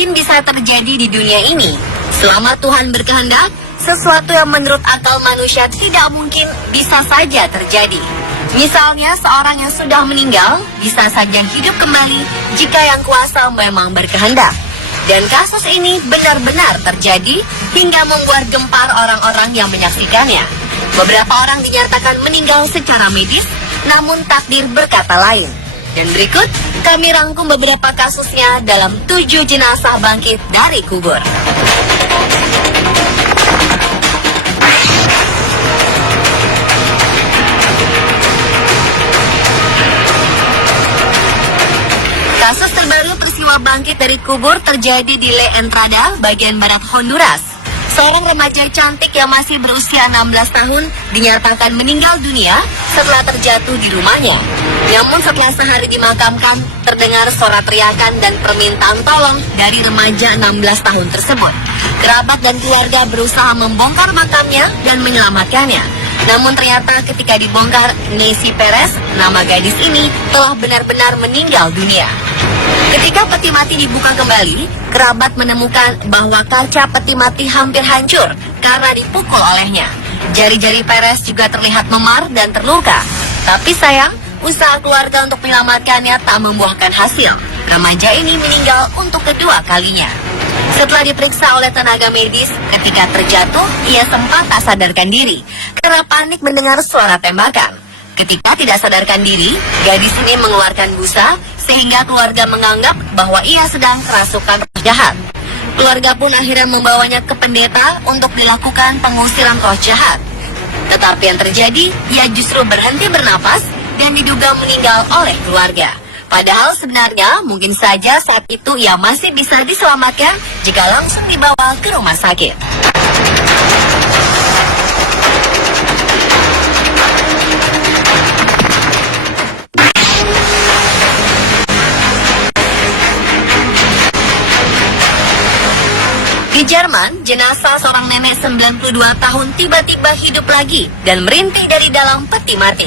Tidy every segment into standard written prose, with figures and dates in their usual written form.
mungkin bisa terjadi di dunia ini. Selama Tuhan berkehendak, sesuatu yang menurut akal manusia tidak mungkin bisa saja terjadi. Misalnya seorang yang sudah meninggal bisa saja hidup kembali jika yang kuasa memang berkehendak. Dan kasus ini benar-benar terjadi hingga membuat gempar orang-orang yang menyaksikannya. Beberapa orang dinyatakan meninggal secara medis, namun takdir berkata lain. Dan berikut kami rangkum beberapa kasusnya dalam 7 jenazah bangkit dari kubur. Kasus terbaru peristiwa bangkit dari kubur terjadi di La Entrada, bagian barat Honduras. Seorang remaja cantik yang masih berusia 16 tahun dinyatakan meninggal dunia setelah terjatuh di rumahnya. Namun setelah sehari dimakamkan, terdengar suara teriakan dan permintaan tolong dari remaja 16 tahun tersebut. Kerabat dan keluarga berusaha membongkar makamnya dan menyelamatkannya. Namun ternyata ketika dibongkar, Nancy Perez, nama gadis ini, telah benar-benar meninggal dunia. Ketika peti mati dibuka kembali, kerabat menemukan bahwa kaca peti mati hampir hancur karena dipukul olehnya. Jari-jari Perez juga terlihat memar dan terluka. Tapi sayang, usaha keluarga untuk menyelamatkannya tak membuahkan hasil. Remaja ini meninggal untuk kedua kalinya. Setelah diperiksa oleh tenaga medis, ketika terjatuh, ia sempat tak sadarkan diri karena panik mendengar suara tembakan. Ketika tidak sadarkan diri, gadis ini mengeluarkan busa sehingga keluarga menganggap bahwa ia sedang kerasukan roh jahat. Keluarga pun akhirnya membawanya ke pendeta untuk dilakukan pengusiran roh jahat. Tetapi yang terjadi, ia justru berhenti bernapas dan diduga meninggal oleh keluarga. Padahal sebenarnya mungkin saja saat itu ia masih bisa diselamatkan jika langsung dibawa ke rumah sakit. Di Jerman, jenazah seorang nenek 92 tahun tiba-tiba hidup lagi dan merintih dari dalam peti mati.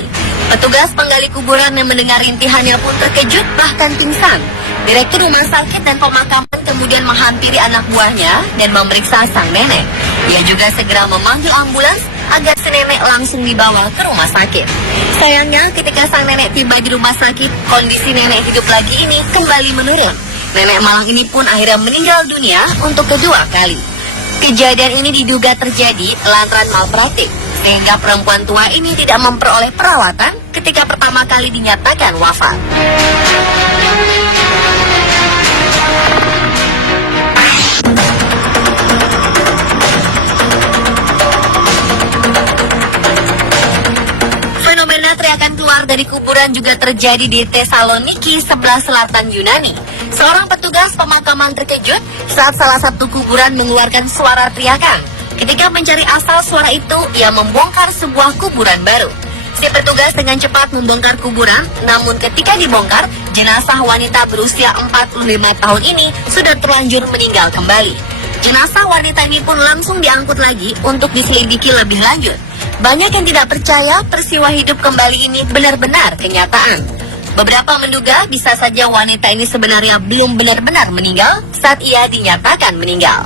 Petugas penggali kuburan yang mendengar rintihannya pun terkejut bahkan pingsan. Direktur rumah sakit dan pemakaman kemudian menghampiri anak buahnya dan memeriksa sang nenek. Ia juga segera memanggil ambulans agar si nenek langsung dibawa ke rumah sakit. Sayangnya ketika sang nenek tiba di rumah sakit, kondisi nenek hidup lagi ini kembali menurun. Nenek malang ini pun akhirnya meninggal dunia untuk kedua kali. Kejadian ini diduga terjadi lantaran malpraktik, sehingga perempuan tua ini tidak memperoleh perawatan ketika pertama kali dinyatakan wafat. Fenomena teriakan keluar dari kuburan juga terjadi di Thessaloniki, sebelah selatan Yunani. Seorang petugas pemakaman terkejut saat salah satu kuburan mengeluarkan suara teriakan. Ketika mencari asal suara itu, ia membongkar sebuah kuburan baru. Si petugas dengan cepat membongkar kuburan, namun ketika dibongkar, jenazah wanita berusia 45 tahun ini sudah terlanjur meninggal kembali. Jenazah wanita ini pun langsung diangkut lagi untuk diselidiki lebih lanjut. Banyak yang tidak percaya peristiwa hidup kembali ini benar-benar kenyataan. Beberapa menduga bisa saja wanita ini sebenarnya belum benar-benar meninggal saat ia dinyatakan meninggal.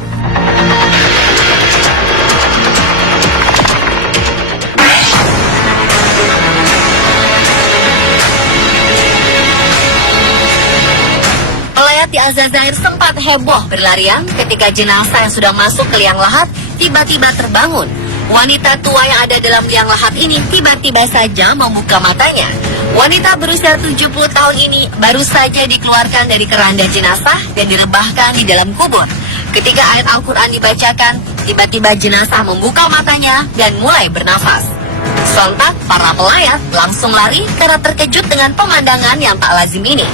Pelayat di Aljazair sempat heboh berlarian ketika jenazah yang sudah masuk ke liang lahat tiba-tiba terbangun. Wanita tua yang ada dalam liang lahat ini tiba-tiba saja membuka matanya. Wanita berusia 70 tahun ini baru saja dikeluarkan dari keranda jenazah dan direbahkan di dalam kubur. Ketika ayat Al-Quran dibacakan, tiba-tiba jenazah membuka matanya dan mulai bernafas. Sontak, para pelayat langsung lari karena terkejut dengan pemandangan yang tak lazim ini.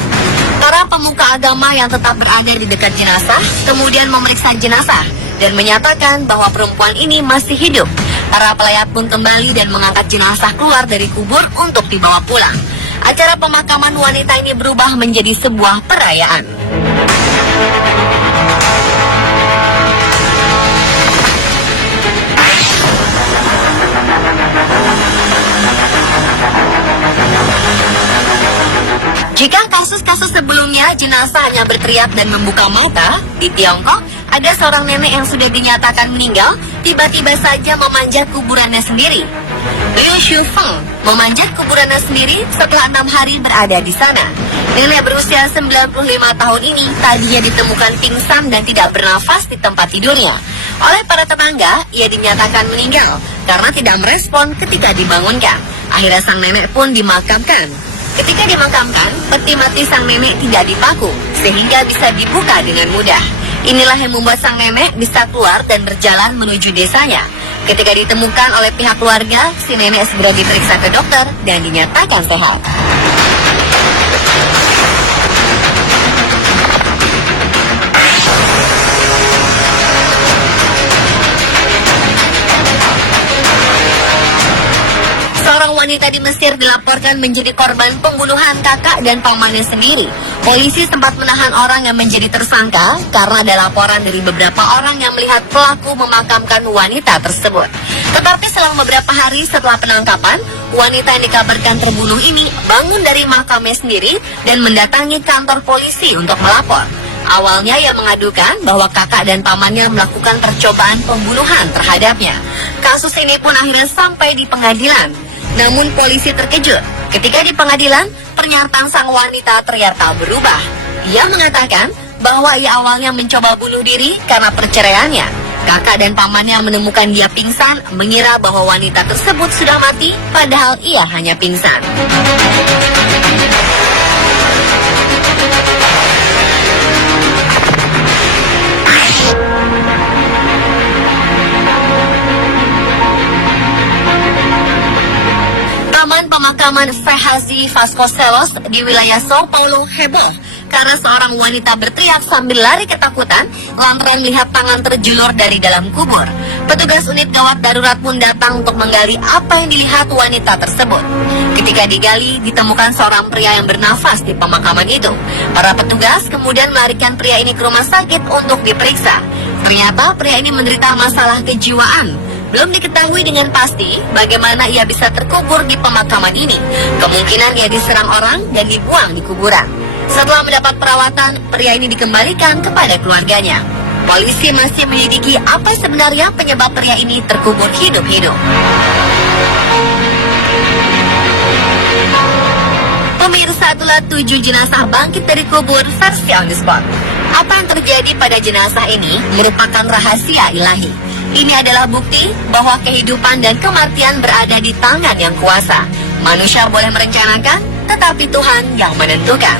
Para pemuka agama yang tetap berada di dekat jenazah kemudian memeriksa jenazah dan menyatakan bahwa perempuan ini masih hidup. Para pelayat pun kembali dan mengangkat jenazah keluar dari kubur untuk dibawa pulang. Acara pemakaman wanita ini berubah menjadi sebuah perayaan. Jika kasus-kasus sebelumnya Awalnya jenazah hanya berteriak dan membuka mata. Di Tiongkok, ada seorang nenek yang sudah dinyatakan meninggal, tiba-tiba saja memanjat kuburannya sendiri. Liu Shufeng memanjat kuburannya sendiri setelah 6 hari berada di sana. Nenek berusia 95 tahun ini tadinya ditemukan pingsan dan tidak bernafas di tempat tidurnya. Oleh para tetangga, ia dinyatakan meninggal karena tidak merespon ketika dibangunkan. Akhirnya sang nenek pun dimakamkan. Ketika dimakamkan, peti mati sang nenek tidak dipaku, sehingga bisa dibuka dengan mudah. Inilah yang membuat sang nenek bisa keluar dan berjalan menuju desanya. Ketika ditemukan oleh pihak keluarga, si nenek segera diperiksa ke dokter dan dinyatakan sehat. Seorang wanita di Mesir dilaporkan menjadi korban pembunuhan kakak dan pamannya sendiri. Polisi sempat menahan orang yang menjadi tersangka karena ada laporan dari beberapa orang yang melihat pelaku memakamkan wanita tersebut. Tetapi selang beberapa hari setelah penangkapan, wanita yang dikabarkan terbunuh ini bangun dari makamnya sendiri dan mendatangi kantor polisi untuk melapor. Awalnya ia mengadukan bahwa kakak dan pamannya melakukan percobaan pembunuhan terhadapnya. Kasus ini pun akhirnya sampai di pengadilan. Namun polisi terkejut ketika di pengadilan pernyataan sang wanita ternyata berubah. Ia mengatakan bahwa ia awalnya mencoba bunuh diri karena perceraiannya. Kakak dan pamannya menemukan dia pingsan, mengira bahwa wanita tersebut sudah mati, padahal ia hanya pingsan. Taman pemakaman Fehazi Vasconcelos di wilayah Sao Paulo heboh karena seorang wanita berteriak sambil lari ketakutan lantaran melihat tangan terjulur dari dalam kubur. Petugas unit gawat darurat pun datang untuk menggali apa yang dilihat wanita tersebut. Ketika digali, ditemukan seorang pria yang bernafas di pemakaman itu. Para petugas kemudian melarikan pria ini ke rumah sakit untuk diperiksa. Ternyata pria ini menderita masalah kejiwaan. Belum diketahui dengan pasti bagaimana ia bisa terkubur di pemakaman ini. Kemungkinan ia diserang orang dan dibuang di kuburan. Setelah mendapat perawatan, pria ini dikembalikan kepada keluarganya. Polisi masih menyelidiki apa sebenarnya penyebab pria ini terkubur hidup-hidup. Pemirsa, itulah 7 jenazah bangkit dari kubur versi on the spot. Apa yang terjadi pada jenazah ini merupakan rahasia ilahi. Ini adalah bukti bahwa kehidupan dan kematian berada di tangan yang kuasa. Manusia boleh merencanakan, tetapi Tuhan yang menentukan.